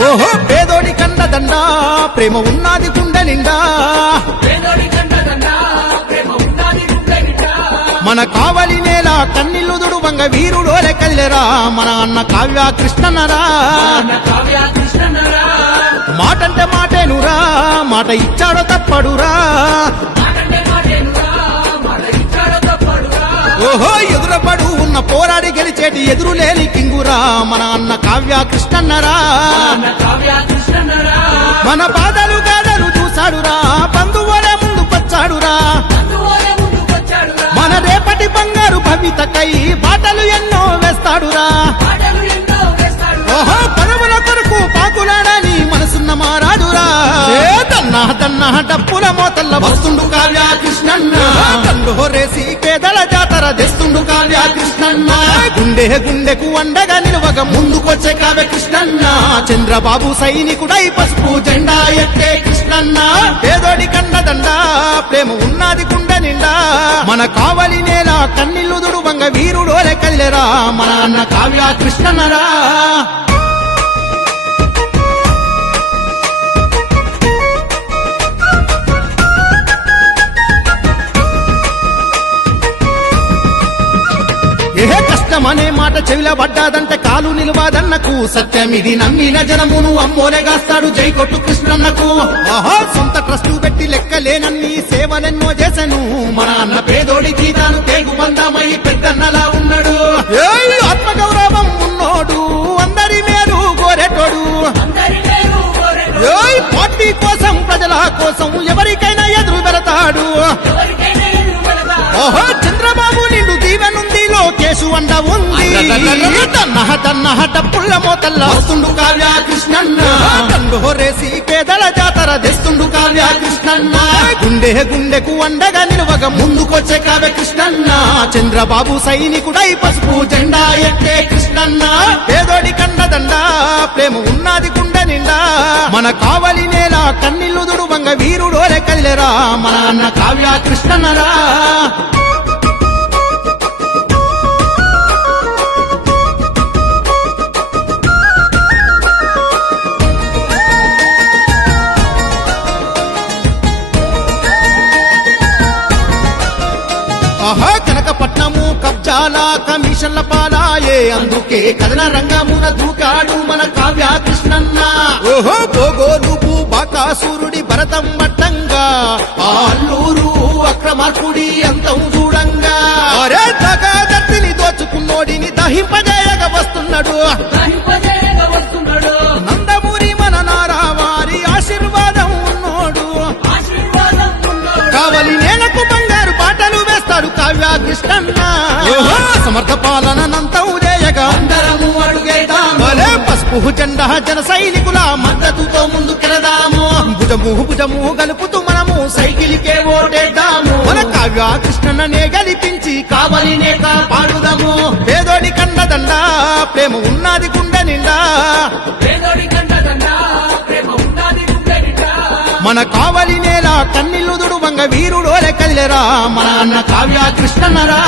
ఓహో పేదోడి కండదండ ప్రేమ ఉన్నది గుండె నిండా మన కావలి నేల కన్నీళ్లు దుడువంగ వీరుడోలే కదిలేరా మన అన్న కావ్య కృష్ణన్నరా మాటంటే మాటేనురా మాట ఇచ్చాడో తప్పడురా ఓహో ఎదురపడు ఉన్న పోరాడి గెలిచేటి ఎదురులేని కింగురా మన అన్న కావ్య కృష్ణన్నరా మన బాధలు గాథలు చూశాడురా బంధువులే ముందు పచ్చాడురా మన రేపటి బంగారు భవితకై బాటలు ఎన్నో వేస్తాడురా ఓహో పదవుల కొరకు పాకులాడని మనసున్న మారాడురా దన్నా దన్నా డప్పుల మోతల్ల వస్తుండు కావ్య కృష్ణన్న తండు హోరేసి పేదల జాతర తెస్తుండు కావ్య కృష్ణన్న గుండె గుండెకు అండగా నిలవగా ముందుకొచ్చే కావ్య కృష్ణన్న చంద్రబాబు సైనికుడై పసుపు జెండా ఎత్తే కృష్ణన్న పేదోడి కండదండ ప్రేమ ఉన్నది గుండె నిండా మన కావలి నేల కన్నీళ్లు దుడువంగ వీరుడోలే కదిలేరా మన అన్న కావ్య కృష్ణన్నరా ఏహే కష్టమనే మాట చెవిల పడ్డాదంటే కాలు నిలవాదన్నకు సత్యమిది నమ్మిన జనమును అమ్మోలేగాస్తాడు జై కొట్టు కృష్ణన్నకు ఆహా సొంత ట్రస్టు పెట్టి లెక్కలేనన్ని సేవలెన్నో చేశాను మన అన్న పేదోడి జీతాను తేగు బంధమై పెద్దన్నలా ఉన్నాడు ఆత్మగౌరవం ఉన్నోడు అందరి మేలు కోరేటోడు పార్టీ కోసం ప్రజల కోసం ఎవరికైనా ఎదురు పెడతాడు ఓహో చంద్రబాబు నిండు దీవెనుంది లోకేశు అండ ఉంది తన్నహ డప్పుల మోతల్ల వస్తుండు కావ్య కృష్ణన్న తండు హోరేసి పేదల జాతర తెస్తుండు కావ్య కృష్ణన్న గుండె గుండెకు అండగా నిలవగా ముందుకొచ్చే కావ్య కృష్ణన్న చంద్రబాబు సైనికుడై పసుపు జెండా ఎత్తే కృష్ణన్న పేదోడి కండదండ ప్రేమ ఉన్నది గుండె నిండా మన కావలి నేల కన్నీళ్లు దుడువంగ వీరుడోలే కదిలేరా మన అన్న కావ్య కృష్ణన్నరా ఆహా కనకపట్నము కబ్జాల కమిషన్ల పాలాయే అందుకే కథన రంగమున దూకాడు మన కావ్య కృష్ణన్న ఓహో బోగోలు బాకాసురుడి భరతం మట్టంగా అల్లూరు అక్రమార్కుడి అంతం చూడంగా అరే దగాదత్తిని దోచుకున్నోడిని దహింపజేయగా వస్తున్నాడు నందమూరి మన నారావారి ఆశీర్వాదం ఉన్నోడు కావలి నేలకు బంగారు బాటలు వేస్తాడు కావ్య కృష్ణన్న సమర్థ పాలన నంతం చేయగా అందరము అడుగేదామలే పసుపు జెండా జన సైనికుల మద్దతుతో ముందుకెళదాము భుజము గలుపుతూ మనము సైకిల్కే ఓటేద్దాము మన కావ్య కృష్ణన్ననే గెలిపించి కావలినే కాపాడుదాము పేదోడి కండదండ ప్రేమ ఉన్నది గుండె నిండా మన కావలి నేల కన్నీళ్లు దుడువంగ వీరుడోలే కదిలేరా మన అన్న కావ్య కృష్ణన్నరా